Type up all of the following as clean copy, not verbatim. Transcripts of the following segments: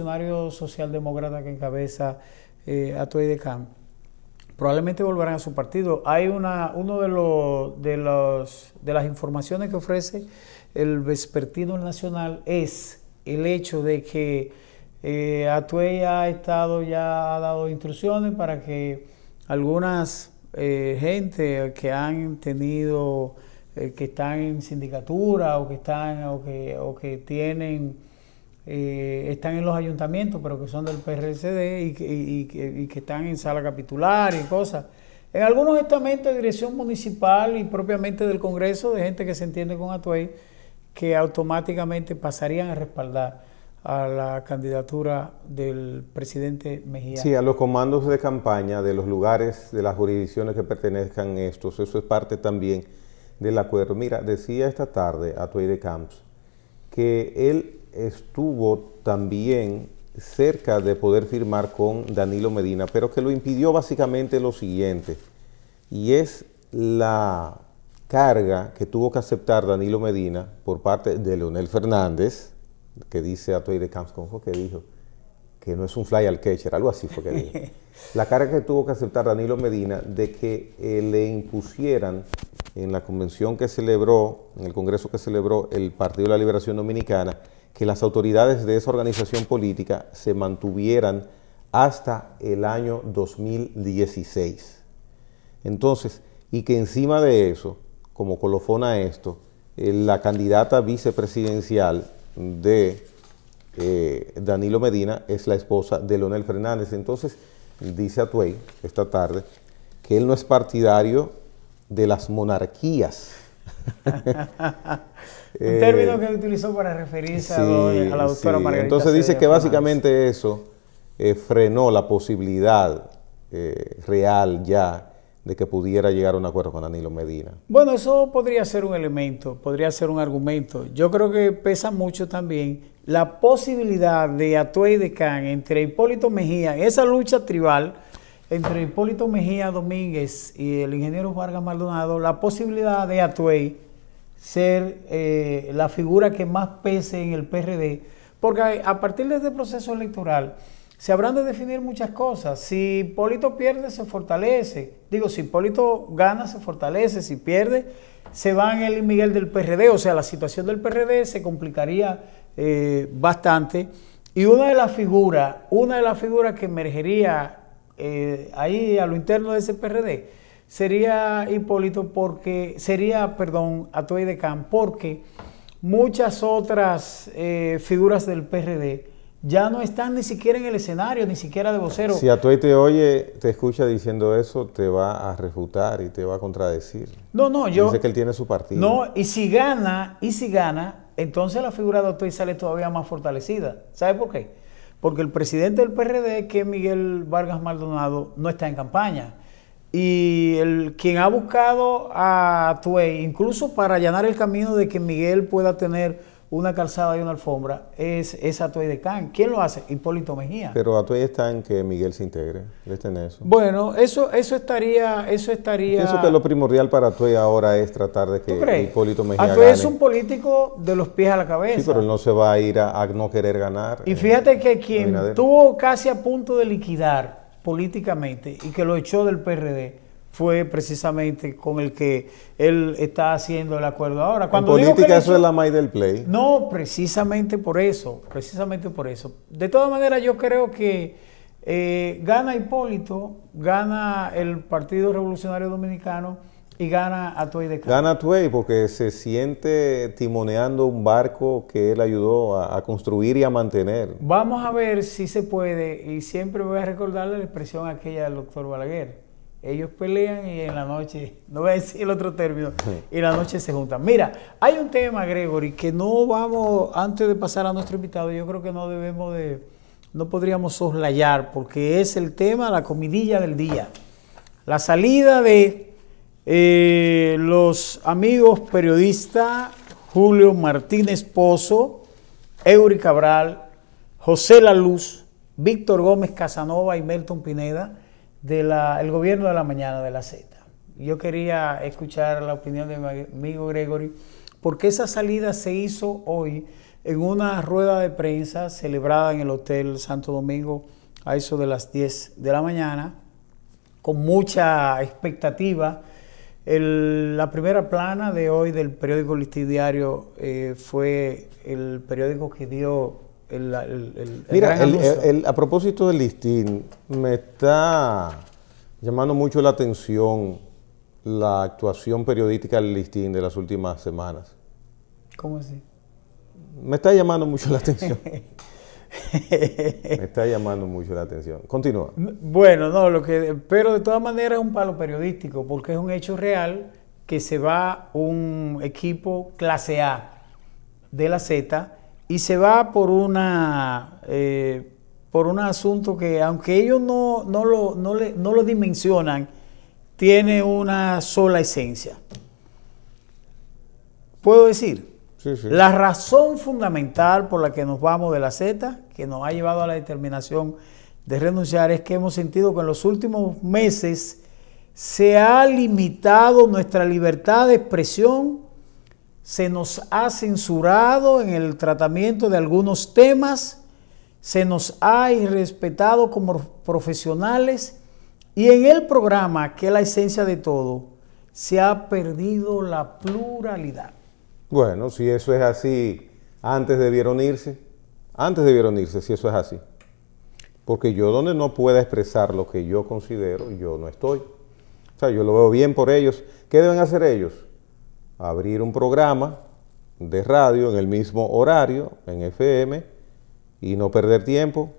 revolucionario socialdemócrata que encabeza Atuey de Camp probablemente volverán a su partido. Hay uno de las informaciones que ofrece el Vespertino Nacional es el hecho de que Atuey ha dado instrucciones para que algunas gente que han tenido que están en sindicatura o que tienen están en los ayuntamientos pero que son del PRCD y que están en sala capitular y cosas. En algunos estamentos de dirección municipal y propiamente del Congreso, de gente que se entiende con Atuey, que automáticamente pasarían a respaldar a la candidatura del presidente Mejía. Sí, a los comandos de campaña de los lugares, de las jurisdicciones que pertenezcan a estos, eso es parte también del acuerdo. Mira, decía esta tarde Atuey de Camps que él estuvo también cerca de poder firmar con Danilo Medina, pero que lo impidió básicamente lo siguiente, y es la carga que tuvo que aceptar Danilo Medina por parte de Leonel Fernández, que dice Atuey de Camps, ¿cómo fue que dijo? Que no es un fly al catcher, algo así fue que dijo. La carga que tuvo que aceptar Danilo Medina de que le impusieran en la convención que celebró, en el congreso que celebró el Partido de la Liberación Dominicana, que las autoridades de esa organización política se mantuvieran hasta el año 2016. Entonces, y que encima de eso, como colofón a esto, la candidata vicepresidencial de Danilo Medina es la esposa de Leonel Fernández. Entonces, dice Atuey esta tarde que él no es partidario de las monarquías. Un término que utilizó para referirse a la doctora Margarita. Entonces dice que básicamente eso frenó la posibilidad real ya de que pudiera llegar a un acuerdo con Danilo Medina. Bueno, eso podría ser un elemento, podría ser un argumento. Yo creo que pesa mucho también la posibilidad de Atuey de Camp entre Hipólito Mejía, esa lucha tribal entre Hipólito Mejía Domínguez y el ingeniero Vargas Maldonado, la posibilidad de Atuey ser la figura que más pese en el PRD, porque a partir de este proceso electoral se habrán de definir muchas cosas. Si Hipólito pierde, se fortalece. Digo, si Hipólito gana, se fortalece. Si pierde, se van él y Miguel del PRD. O sea, la situación del PRD se complicaría bastante. Y una de las figuras que emergería ahí a lo interno de ese PRD sería Atuey de Camp, porque muchas otras figuras del PRD ya no están ni siquiera en el escenario, ni siquiera de vocero. Si Atuey te oye, te escucha diciendo eso, te va a refutar y te va a contradecir. Dice que él tiene su partido. No, y si gana, entonces la figura de Atuey sale todavía más fortalecida. ¿Sabe por qué? Porque el presidente del PRD, que es Miguel Vargas Maldonado, no está en campaña. Y quien ha buscado a Atuey, incluso para allanar el camino de que Miguel pueda tener una calzada y una alfombra, es Atuey de Camp. ¿Quién lo hace? Hipólito Mejía. Pero Atuey está en que Miguel se integre. ¿Él está en eso? Bueno, eso estaría... Pienso que lo primordial para Atuey ahora es tratar de que Hipólito Mejía Atuey gane. es un político de los pies a la cabeza. Sí, pero él no se va a ir a no querer ganar. Y fíjate que quien estuvo casi a punto de liquidar políticamente y que lo echó del PRD fue precisamente con el que él está haciendo el acuerdo ahora. Cuando en política eso es la may del play. No, precisamente por eso. De todas maneras, yo creo que gana Hipólito, gana el Partido Revolucionario Dominicano y gana Atuey de Camp. Gana Atuey porque se siente timoneando un barco que él ayudó a construir y a mantener. Vamos a ver si se puede, y siempre voy a recordarle la expresión aquella del doctor Balaguer. Ellos pelean y en la noche, no voy a decir el otro término, y en la noche se juntan. Mira, hay un tema, Gregory, que no vamos, antes de pasar a nuestro invitado, yo creo que no podríamos soslayar, porque es el tema, la comidilla del día. La salida de los amigos periodistas Julio Martínez Pozo, Eury Cabral, José La Luz, Víctor Gómez Casanova y Melton Pineda, el gobierno de la mañana de la Z. Yo quería escuchar la opinión de mi amigo Gregory, porque esa salida se hizo hoy en una rueda de prensa celebrada en el Hotel Santo Domingo a eso de las 10 de la mañana, con mucha expectativa. La primera plana de hoy del periódico Listín Diario fue el periódico que dio Mira, a propósito del Listín, me está llamando mucho la atención la actuación periodística del Listín de las últimas semanas. ¿Cómo así? Me está llamando mucho la atención. Me está llamando mucho la atención. Continúa. Bueno, no, pero de todas maneras es un palo periodístico, porque es un hecho real que se va un equipo clase A de la Z y se va por un asunto que, aunque ellos no lo dimensionan, tiene una sola esencia. ¿Puedo decir? Sí, sí. La razón fundamental por la que nos vamos de la Z, que nos ha llevado a la determinación de renunciar, es que hemos sentido que en los últimos meses se ha limitado nuestra libertad de expresión, se nos ha censurado en el tratamiento de algunos temas, se nos ha irrespetado como profesionales y en el programa, que es la esencia de todo, se ha perdido la pluralidad. Bueno, si eso es así, antes debieron irse, si eso es así. Porque yo donde no pueda expresar lo que yo considero, yo no estoy. O sea, yo lo veo bien por ellos. ¿Qué deben hacer ellos? Abrir un programa de radio en el mismo horario, en FM, y no perder tiempo.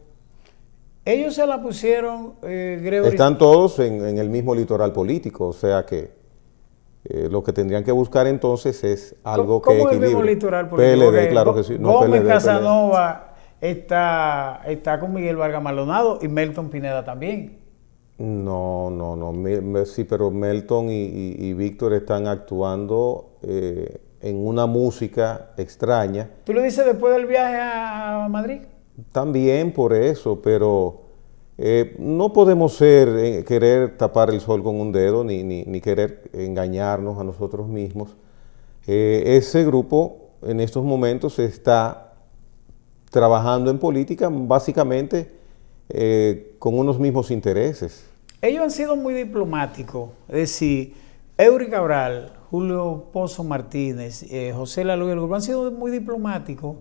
Ellos se la pusieron, Gregory. Están todos en el mismo litoral político, o sea que lo que tendrían que buscar entonces es algo que equilibre. ¿Cómo el mismo litoral político? PLD, claro que sí. No, Gómez PLD, Casanova está con Miguel Vargas Maldonado y Melton Pineda también. No. Sí, pero Melton y Víctor están actuando en una música extraña. ¿Tú lo dices después del viaje a Madrid? También por eso, pero no podemos querer tapar el sol con un dedo ni querer engañarnos a nosotros mismos. Ese grupo en estos momentos está trabajando en política básicamente con unos mismos intereses. Ellos han sido muy diplomáticos, es decir, Eury Cabral, Julio Pozo Martínez, José Lalu y el grupo han sido muy diplomáticos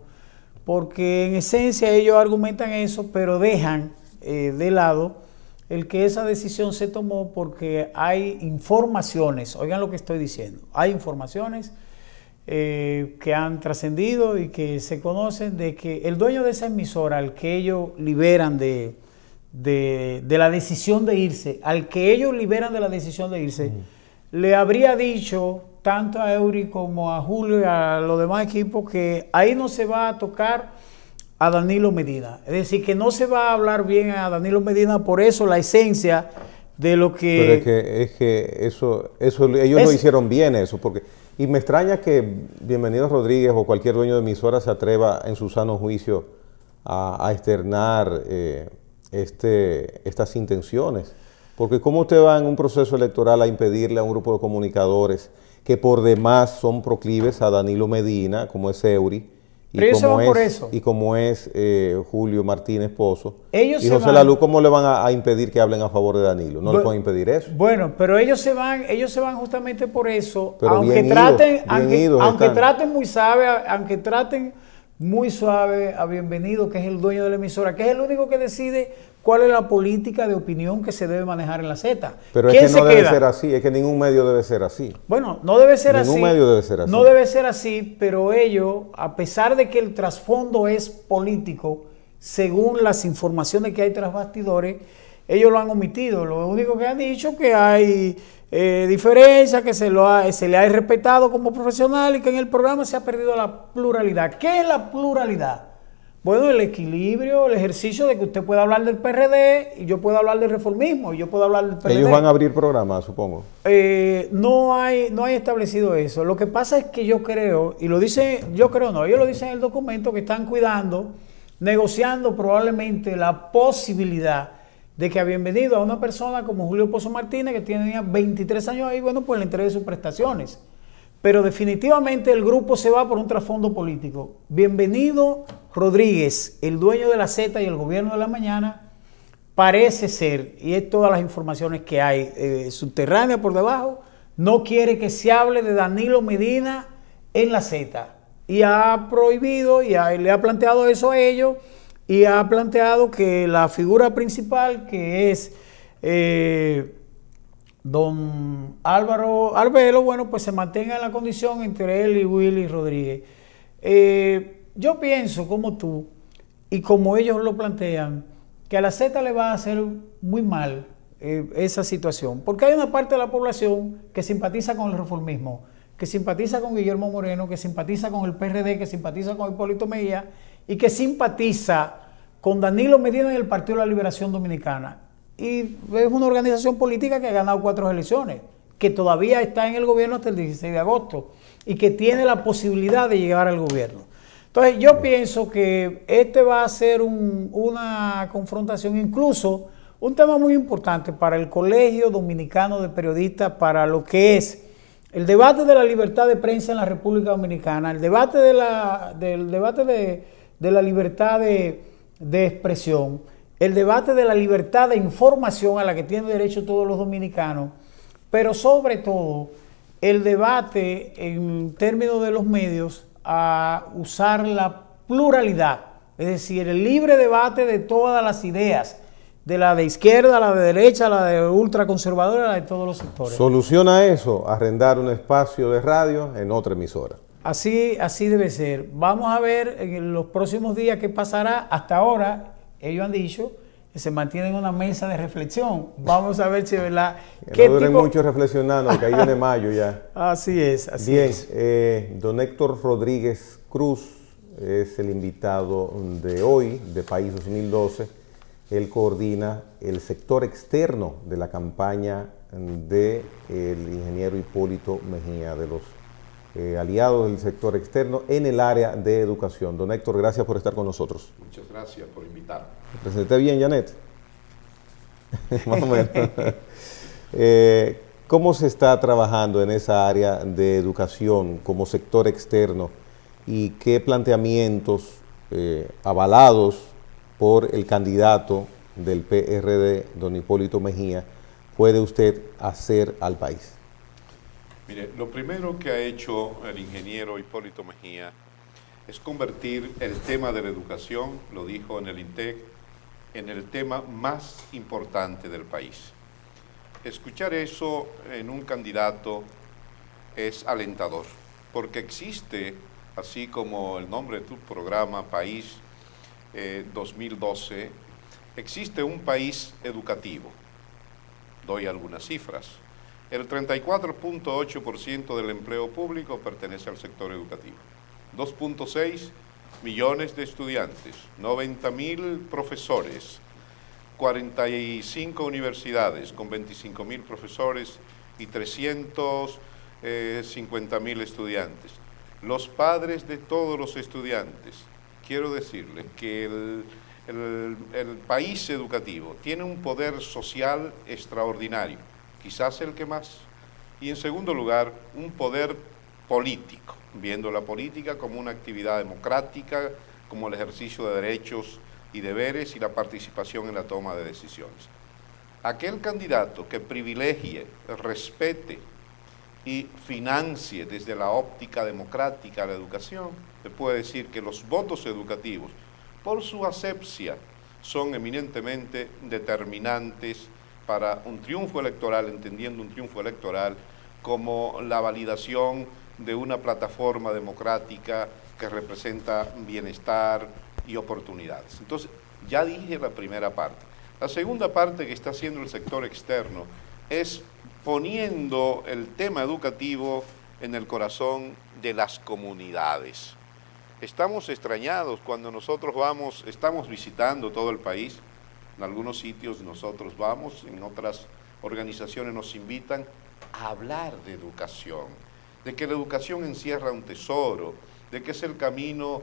porque en esencia ellos argumentan eso, pero dejan de lado el que esa decisión se tomó porque hay informaciones, oigan lo que estoy diciendo, hay informaciones que han trascendido y que se conocen de que el dueño de esa emisora, al que ellos liberan de la decisión de irse, le habría dicho tanto a Eury como a Julio y a los demás equipos que ahí no se va a tocar a Danilo Medina. Es decir, que no se va a hablar bien a Danilo Medina, por eso la esencia de lo que... Pero es que eso ellos lo hicieron bien eso, porque... Y me extraña que Bienvenido Rodríguez o cualquier dueño de emisora se atreva en su sano juicio a externar estas intenciones. Porque ¿cómo usted va en un proceso electoral a impedirle a un grupo de comunicadores que por demás son proclives a Danilo Medina, como es Eury, y como es Julio Martínez Pozo, y José Lalu, ¿cómo le van a impedir que hablen a favor de Danilo? No le pueden impedir eso. Bueno, pero ellos se van justamente por eso, pero aunque traten muy suave a Bienvenido, que es el dueño de la emisora, que es el único que decide cuál es la política de opinión que se debe manejar en la Z. Pero es que no debe ser así, es que ningún medio debe ser así. Bueno, no debe ser así. Ningún medio debe ser así. No debe ser así, pero ellos, a pesar de que el trasfondo es político, según las informaciones que hay tras bastidores, ellos lo han omitido. Lo único que han dicho es que hay diferencias, que se le ha respetado como profesional y que en el programa se ha perdido la pluralidad. ¿Qué es la pluralidad? Bueno, el equilibrio, el ejercicio de que usted pueda hablar del PRD y yo pueda hablar del reformismo y yo pueda hablar del PRD. Ellos van a abrir programas, supongo. No hay establecido eso. Lo que pasa es que yo creo, y lo dice, ellos lo dicen en el documento, que están cuidando, negociando probablemente la posibilidad de que a Bienvenido a una persona como Julio Pozo Martínez, que tiene 23 años ahí, bueno, pues le entregue sus prestaciones. pero definitivamente el grupo se va por un trasfondo político. Bienvenido Rodríguez, el dueño de la Z y el gobierno de la mañana, parece ser, y es todas las informaciones que hay subterráneas por debajo, no quiere que se hable de Danilo Medina en la Z. Y ha prohibido, le ha planteado eso a ellos, y ha planteado que la figura principal, que es don Álvaro Arbelo, bueno, pues se mantenga en la condición entre él y Willy Rodríguez. Yo pienso, como tú, y como ellos lo plantean, que a la Z le va a hacer muy mal esa situación, porque hay una parte de la población que simpatiza con el reformismo, que simpatiza con Guillermo Moreno, que simpatiza con el PRD, que simpatiza con Hipólito Mejía y que simpatiza con Danilo Medina y el Partido de la Liberación Dominicana. Y es una organización política que ha ganado 4 elecciones, que todavía está en el gobierno hasta el 16 de agosto y que tiene la posibilidad de llegar al gobierno. Entonces yo pienso que este va a ser una confrontación, incluso un tema muy importante para el Colegio Dominicano de Periodistas, para lo que es el debate de la libertad de prensa en la República Dominicana, el debate de la libertad de expresión, el debate de la libertad de información a la que tienen derecho todos los dominicanos, pero sobre todo el debate en términos de los medios a usar la pluralidad, es decir, el libre debate de todas las ideas, de la de izquierda, la de derecha, la de ultraconservadora, la de todos los sectores. ¿Soluciona eso, arrendar un espacio de radio en otra emisora? Así debe ser. Vamos a ver en los próximos días qué pasará. Hasta ahora, ellos han dicho que se mantienen en una mesa de reflexión. Vamos a ver si es verdad. Que no duren mucho reflexionando, que ahí viene mayo ya. Así es, así bien, es. Don Héctor Rodríguez Cruz es el invitado de hoy, de País 2012. Él coordina el sector externo de la campaña del ingeniero Hipólito Mejía, de los aliados del sector externo en el área de educación. Don Héctor, gracias por estar con nosotros. Muchas gracias por invitarme. ¿Me presenté bien, Janet? Más o menos. ¿Cómo se está trabajando en esa área de educación como sector externo y qué planteamientos avalados por el candidato del PRD, don Hipólito Mejía, puede usted hacer al país? Mire, lo primero que ha hecho el ingeniero Hipólito Mejía es convertir el tema de la educación, lo dijo en el INTEC, en el tema más importante del país. Escuchar eso en un candidato es alentador, porque existe, así como el nombre de tu programa, País 2012, existe un país educativo. Doy algunas cifras. El 34.8% del empleo público pertenece al sector educativo. 2.6 millones de estudiantes, 90.000 profesores, 45 universidades con 25.000 profesores y 350.000 estudiantes. Los padres de todos los estudiantes. Quiero decirles que el país educativo tiene un poder social extraordinario, quizás el que más, y en segundo lugar, un poder político, viendo la política como una actividad democrática, como el ejercicio de derechos y deberes y la participación en la toma de decisiones. Aquel candidato que privilegie, respete y financie desde la óptica democrática la educación, se puede decir que los votos educativos, por su asepsia, son eminentemente determinantes para un triunfo electoral, entendiendo un triunfo electoral como la validación de una plataforma democrática que representa bienestar y oportunidades. Entonces, ya dije la primera parte. La segunda parte que está haciendo el sector externo es poniendo el tema educativo en el corazón de las comunidades. Estamos extrañados cuando nosotros estamos visitando todo el país. En algunos sitios nosotros vamos, en otras organizaciones nos invitan a hablar de educación, de que la educación encierra un tesoro, de que es el camino,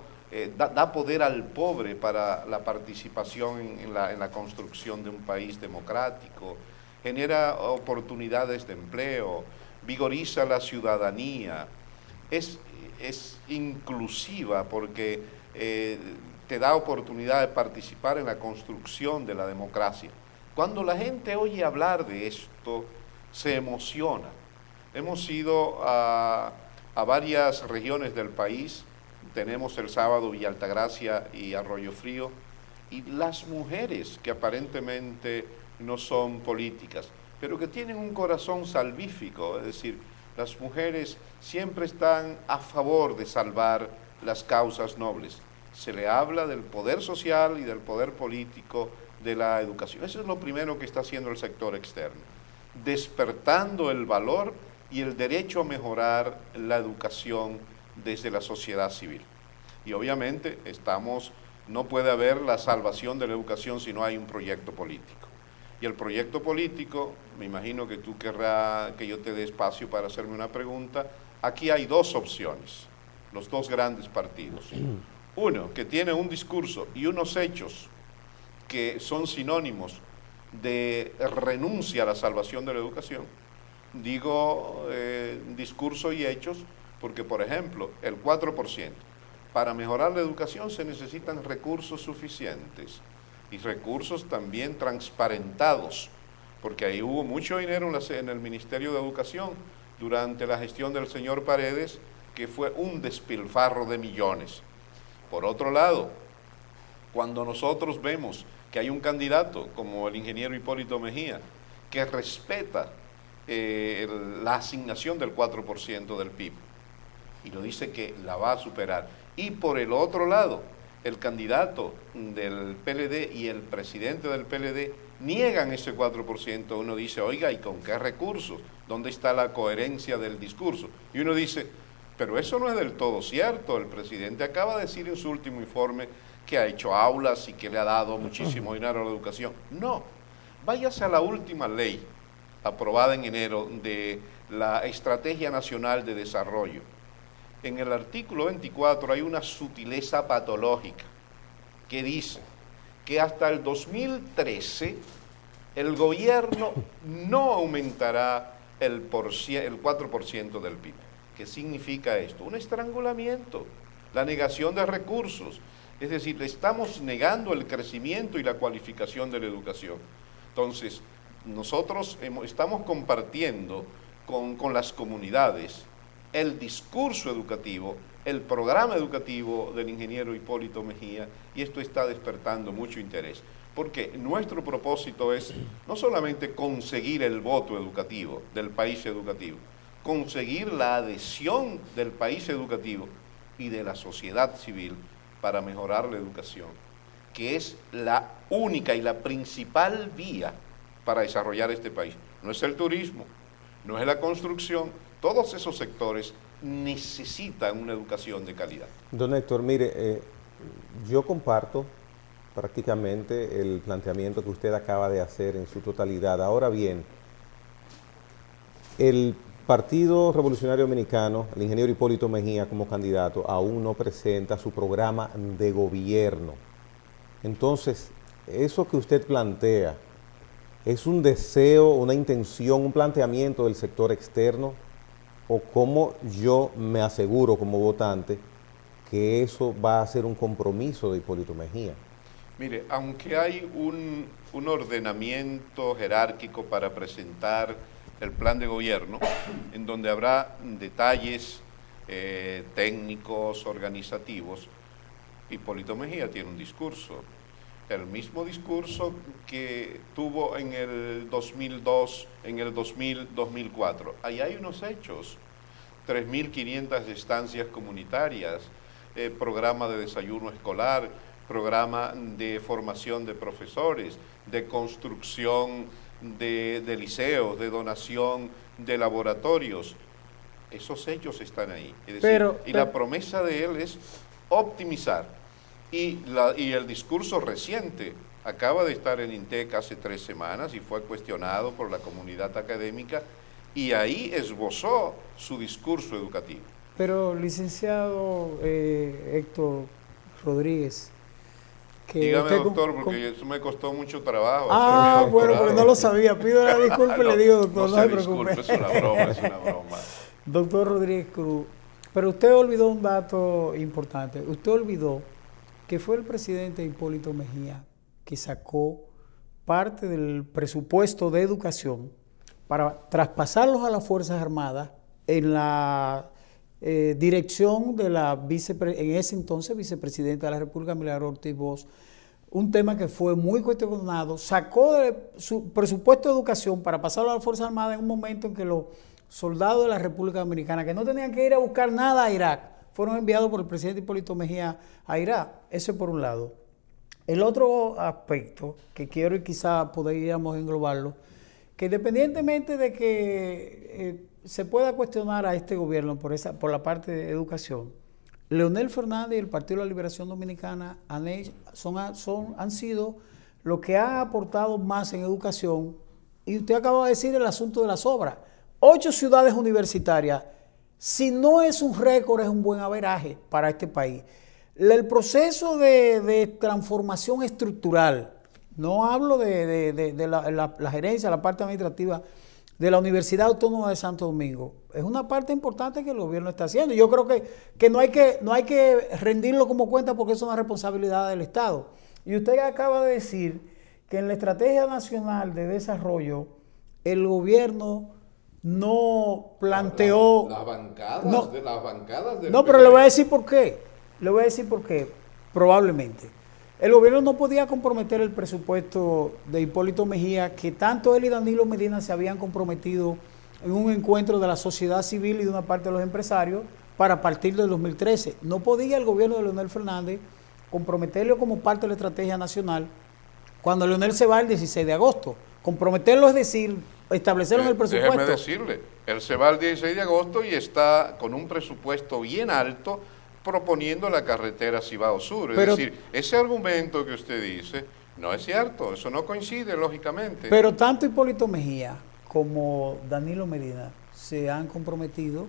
da poder al pobre para la participación en la construcción de un país democrático, genera oportunidades de empleo, vigoriza la ciudadanía, es inclusiva porque te da oportunidad de participar en la construcción de la democracia. Cuando la gente oye hablar de esto, se emociona. Hemos ido a varias regiones del país, tenemos el sábado Villa Altagracia y Arroyo Frío, y las mujeres que aparentemente no son políticas, pero que tienen un corazón salvífico, es decir, las mujeres siempre están a favor de salvar las causas nobles. Se le habla del poder social y del poder político de la educación. Eso es lo primero que está haciendo el sector externo, despertando el valor y el derecho a mejorar la educación desde la sociedad civil. Y obviamente no puede haber la salvación de la educación si no hay un proyecto político. Y el proyecto político, me imagino que tú querrás que yo te dé espacio para hacerme una pregunta. Aquí hay dos opciones, los dos grandes partidos. Uno, que tiene un discurso y unos hechos que son sinónimos de renuncia a la salvación de la educación. Digo discurso y hechos porque, por ejemplo, el 4%. Para mejorar la educación se necesitan recursos suficientes y recursos también transparentados, porque ahí hubo mucho dinero en el Ministerio de Educación durante la gestión del señor Paredes, que fue un despilfarro de millones. Por otro lado, cuando nosotros vemos que hay un candidato como el ingeniero Hipólito Mejía, que respeta la asignación del 4% del PIB, y lo dice que la va a superar, y por el otro lado, el candidato del PLD y el presidente del PLD niegan ese 4%, uno dice, oiga, ¿y con qué recursos? ¿Dónde está la coherencia del discurso? Y uno dice, pero eso no es del todo cierto, el presidente acaba de decir en su último informe que ha hecho aulas y que le ha dado muchísimo dinero a la educación. No, váyase a la última ley aprobada en enero de la Estrategia Nacional de Desarrollo. En el artículo 24 hay una sutileza patológica que dice que hasta el 2013 el gobierno no aumentará el 4% del PIB. ¿Qué significa esto? Un estrangulamiento, la negación de recursos. Es decir, le estamos negando el crecimiento y la cualificación de la educación. Entonces, nosotros estamos compartiendo con las comunidades el discurso educativo, el programa educativo del ingeniero Hipólito Mejía, y esto está despertando mucho interés, porque nuestro propósito es no solamente conseguir el voto educativo del país educativo, conseguir la adhesión del país educativo y de la sociedad civil para mejorar la educación, que es la única y la principal vía para desarrollar este país. No es el turismo, no es la construcción, todos esos sectores necesitan una educación de calidad. Don Héctor, mire, yo comparto prácticamente el planteamiento que usted acaba de hacer en su totalidad. Ahora bien, el Partido Revolucionario Dominicano, el ingeniero Hipólito Mejía como candidato, aún no presenta su programa de gobierno. Entonces, eso que usted plantea, ¿es un deseo, una intención, un planteamiento del sector externo? ¿O cómo yo me aseguro como votante que eso va a ser un compromiso de Hipólito Mejía? Mire, aunque hay un ordenamiento jerárquico para presentar el plan de gobierno, en donde habrá detalles técnicos, organizativos, Hipólito Mejía tiene un discurso, el mismo discurso que tuvo en el 2002, en el 2000-2004. Ahí hay unos hechos, 3.500 estancias comunitarias, programa de desayuno escolar, programa de formación de profesores, de construcción de liceos, de donación de laboratorios. Esos hechos están ahí. Es decir, la promesa de él es optimizar. Y el discurso reciente acaba de estar en INTEC hace 3 semanas y fue cuestionado por la comunidad académica y ahí esbozó su discurso educativo. Pero, licenciado Héctor Rodríguez, dígame, doctor, porque eso me costó mucho trabajo. Bueno, pero no lo sabía. Pido la disculpa y le digo, doctor, no se preocupe. Disculpe, es una broma, es una broma. Doctor Rodríguez Cruz, Pero usted olvidó un dato importante. Usted olvidó que fue el presidente Hipólito Mejía que sacó parte del presupuesto de educación para traspasarlos a las Fuerzas Armadas en la dirección de la en ese entonces vicepresidenta de la República, Milagros Ortiz Bosch, un tema que fue muy cuestionado, sacó de su presupuesto de educación para pasarlo a las Fuerzas Armadas en un momento en que los soldados de la República Dominicana, que no tenían que ir a buscar nada a Irak, fueron enviados por el presidente Hipólito Mejía a Irak. Eso por un lado. El otro aspecto que quiero y quizá podríamos englobarlo, que independientemente de que se pueda cuestionar a este gobierno por la parte de educación, Leonel Fernández y el Partido de la Liberación Dominicana han sido los que han aportado más en educación. Y usted acaba de decir el asunto de las obras. 8 ciudades universitarias, si no es un récord, es un buen averaje para este país. El proceso de transformación estructural, no hablo de la gerencia, la parte administrativa de la Universidad Autónoma de Santo Domingo, es una parte importante que el gobierno está haciendo. Yo creo que no hay que rendirlo como cuenta porque es una responsabilidad del Estado. Y usted acaba de decir que en la Estrategia Nacional de Desarrollo el gobierno no planteó... Las bancadas del No, pero le voy a decir por qué. Probablemente. El gobierno no podía comprometer el presupuesto de Hipólito Mejía, que tanto él y Danilo Medina se habían comprometido en un encuentro de la sociedad civil y de una parte de los empresarios para partir del 2013. No podía el gobierno de Leonel Fernández comprometerlo como parte de la estrategia nacional cuando Leonel se va el 16 de agosto. Comprometerlo es decir, establecerlo en el presupuesto. Déjeme decirle, él se va el 16 de agosto y está con un presupuesto bien alto proponiendo la carretera Cibao Sur. Es decir, ese argumento que usted dice no es cierto, eso no coincide lógicamente. Pero tanto Hipólito Mejía como Danilo Medina se han comprometido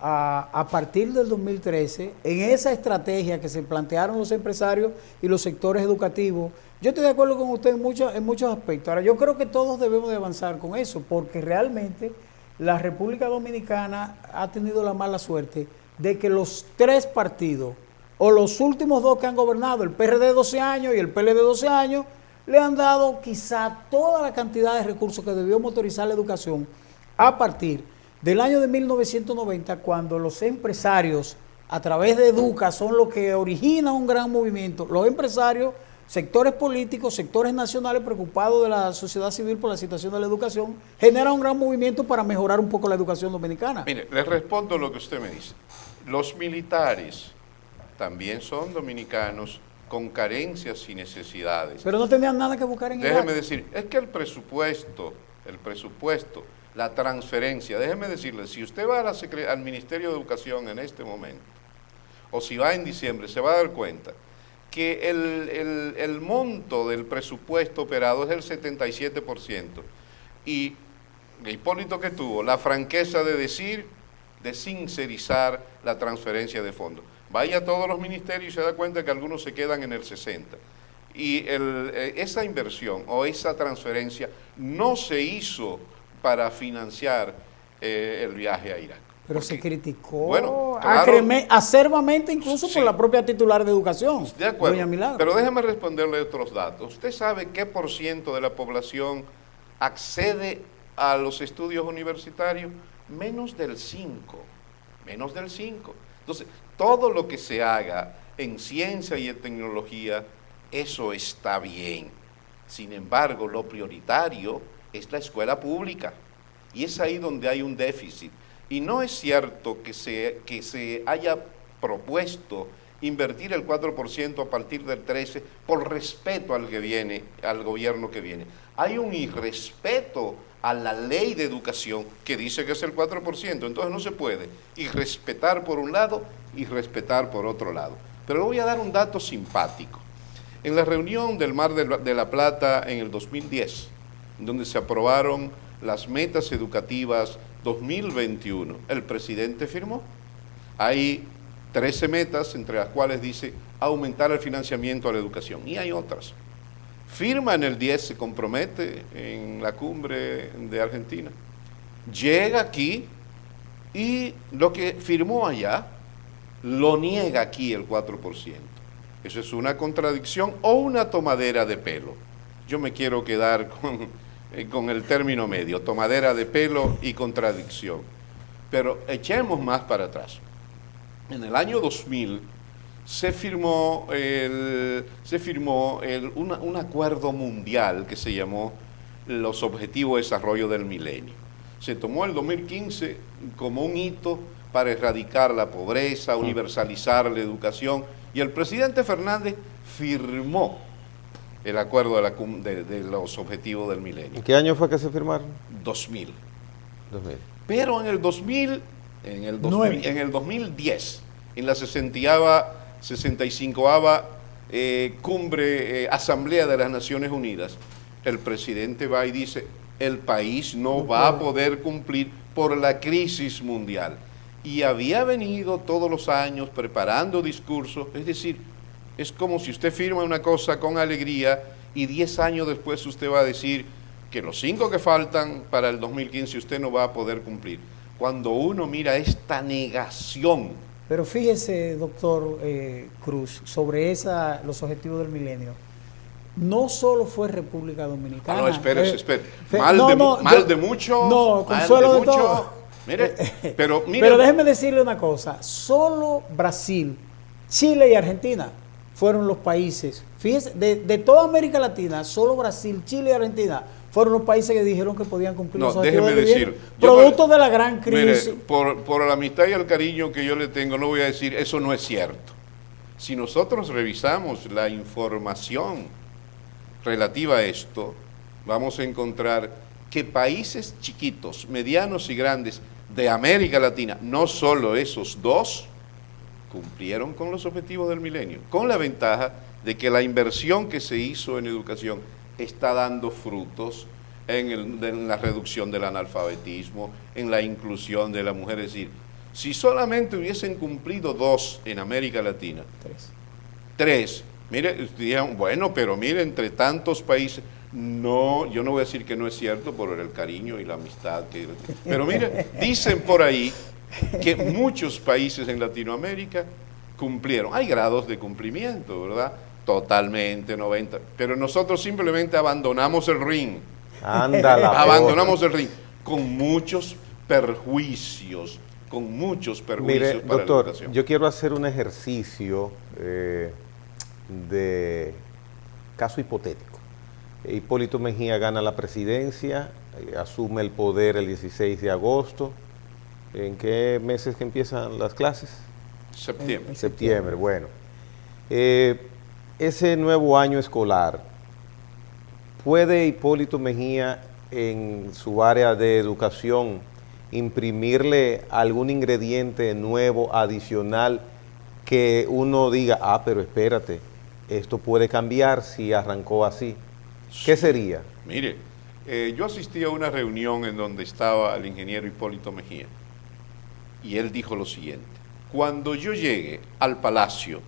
a partir del 2013 en esa estrategia que se plantearon los empresarios y los sectores educativos. Yo estoy de acuerdo con usted en muchos aspectos. Ahora, yo creo que todos debemos de avanzar con eso, porque realmente la República Dominicana ha tenido la mala suerte de que los 3 partidos, o los últimos 2 que han gobernado, el PRD 12 años y el PLD 12 años, le han dado quizá toda la cantidad de recursos que debió motorizar la educación a partir del año de 1990, cuando los empresarios, a través de Educa, son los que originan un gran movimiento. Los empresarios, sectores políticos, sectores nacionales preocupados de la sociedad civil por la situación de la educación, generan un gran movimiento para mejorar un poco la educación dominicana. Mire, le respondo lo que usted me dice. Los militares también son dominicanos con carencias y necesidades. Pero no tenían nada que buscar en Irak. Déjeme decir, es que el presupuesto, la transferencia, déjeme decirle, si usted va al Ministerio de Educación en este momento, o si va en diciembre, se va a dar cuenta que el monto del presupuesto operado es el 77%. Y Hipólito que tuvo la franqueza de decir, de sincerizar la transferencia de fondos. Vaya a todos los ministerios y se da cuenta que algunos se quedan en el 60%. Y esa inversión o esa transferencia no se hizo para financiar el viaje a Irak. Pero se criticó, bueno, claro, acerbamente incluso por la propia titular de educación, de acuerdo, doña Milagros. Pero déjeme responderle otros datos. ¿Usted sabe qué % de la población accede a los estudios universitarios? Menos del 5%. Entonces, todo lo que se haga en ciencia y en tecnología, eso está bien. Sin embargo, lo prioritario es la escuela pública. Y es ahí donde hay un déficit. Y no es cierto que se haya propuesto invertir el 4% a partir del 13% por respeto al gobierno que viene. Hay un irrespeto a la ley de educación que dice que es el 4%, entonces no se puede irrespetar por un lado y respetar por otro lado. Pero le voy a dar un dato simpático. En la reunión del Mar de la Plata en el 2010, donde se aprobaron las metas educativas 2021, el presidente firmó. Hay 13 metas, entre las cuales dice aumentar el financiamiento a la educación, y hay otras. Firma en el 10, se compromete en la cumbre de Argentina. Llega aquí y lo que firmó allá lo niega aquí el 4%. Eso es una contradicción o una tomadera de pelo. Yo me quiero quedar con el término medio, tomadera de pelo y contradicción. Pero echemos más para atrás. En el año 2000 se firmó un acuerdo mundial que se llamó los Objetivos de Desarrollo del Milenio. Se tomó el 2015 como un hito para erradicar la pobreza, universalizar la educación, y el presidente Fernández firmó el acuerdo de los Objetivos del Milenio. ¿En qué año fue que se firmaron? 2000. 2000. Pero en el 2010, en la 65ª cumbre, Asamblea de las Naciones Unidas, el presidente va y dice, el país no va a poder cumplir por la crisis mundial. Y había venido todos los años preparando discursos, es decir, es como si usted firma una cosa con alegría y 10 años después usted va a decir que los 5 que faltan para el 2015 usted no va a poder cumplir. Cuando uno mira esta negación. Pero fíjese, doctor Cruz, sobre los objetivos del milenio. No solo fue República Dominicana. No, espérese. Mal de mucho. No, consuelo de mucho. todo. Mire. Pero déjeme decirle una cosa. Solo Brasil, Chile y Argentina fueron los países. Fíjese, de toda América Latina, solo Brasil, Chile y Argentina fueron los países que dijeron que podían cumplir los objetivos del milenio. Producto de la gran crisis. Mire, por la amistad y el cariño que yo le tengo, no voy a decir, eso no es cierto. Si nosotros revisamos la información relativa a esto, vamos a encontrar que países chiquitos, medianos y grandes de América Latina, no solo esos dos, cumplieron con los objetivos del milenio, con la ventaja de que la inversión que se hizo en educación está dando frutos en la reducción del analfabetismo, en la inclusión de la mujer. Es decir, si solamente hubiesen cumplido 2 en América Latina, 3, mire, dijeron, bueno, pero mire, entre tantos países, no, yo no voy a decir que no es cierto por el cariño y la amistad, pero mire, dicen por ahí que muchos países en Latinoamérica cumplieron. Hay grados de cumplimiento, ¿verdad? Totalmente, 90. Pero nosotros simplemente abandonamos el ring. Abandonamos el ring con muchos perjuicios, Mire, para doctor, la educación. yo quiero hacer un ejercicio de caso hipotético. Hipólito Mejía gana la presidencia, asume el poder el 16 de agosto. ¿En qué meses que empiezan las clases? Septiembre. Septiembre, bueno. Ese nuevo año escolar, ¿puede Hipólito Mejía en su área de educación imprimirle algún ingrediente nuevo, adicional, que uno diga, pero espérate, esto puede cambiar si arrancó así? ¿Qué sería? Mire, yo asistí a una reunión en donde estaba el ingeniero Hipólito Mejía y él dijo lo siguiente: cuando yo llegue al Palacio,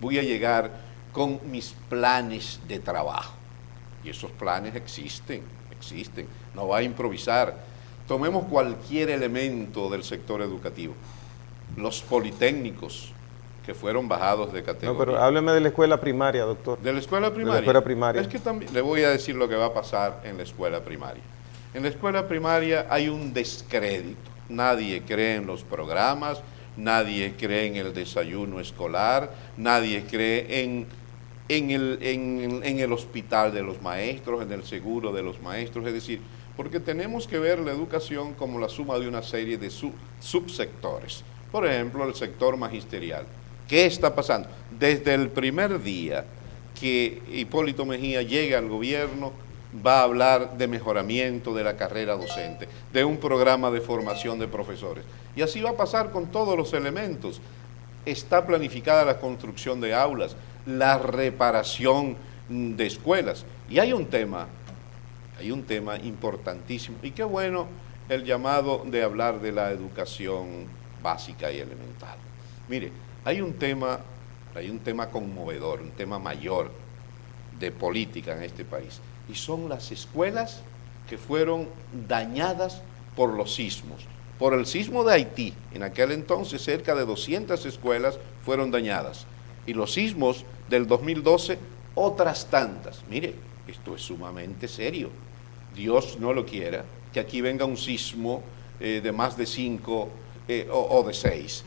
voy a llegar con mis planes de trabajo. Y esos planes existen, no va a improvisar. Tomemos cualquier elemento del sector educativo. Los politécnicos que fueron bajados de categoría. No, pero hábleme de la escuela primaria, doctor. ¿De la escuela primaria? De la escuela primaria. Es que también le voy a decir lo que va a pasar en la escuela primaria. En la escuela primaria hay un descrédito. Nadie cree en los programas, nadie cree en el desayuno escolar, nadie cree en el hospital de los maestros, en el seguro de los maestros. Es decir, porque tenemos que ver la educación como la suma de una serie de subsectores. Por ejemplo, el sector magisterial. ¿Qué está pasando? Desde el primer día que Hipólito Mejía llega al gobierno, va a hablar de mejoramiento de la carrera docente, de un programa de formación de profesores. Y así va a pasar con todos los elementos. Está planificada la construcción de aulas, la reparación de escuelas. Y hay un tema importantísimo. Y qué bueno el llamado de hablar de la educación básica y elemental. Mire, hay un tema conmovedor, un tema mayor de política en este país. Y son las escuelas que fueron dañadas por los sismos. Por el sismo de Haití, en aquel entonces cerca de 200 escuelas fueron dañadas. Y los sismos del 2012, otras tantas. Mire, esto es sumamente serio. Dios no lo quiera, que aquí venga un sismo de más de 5 o de 6.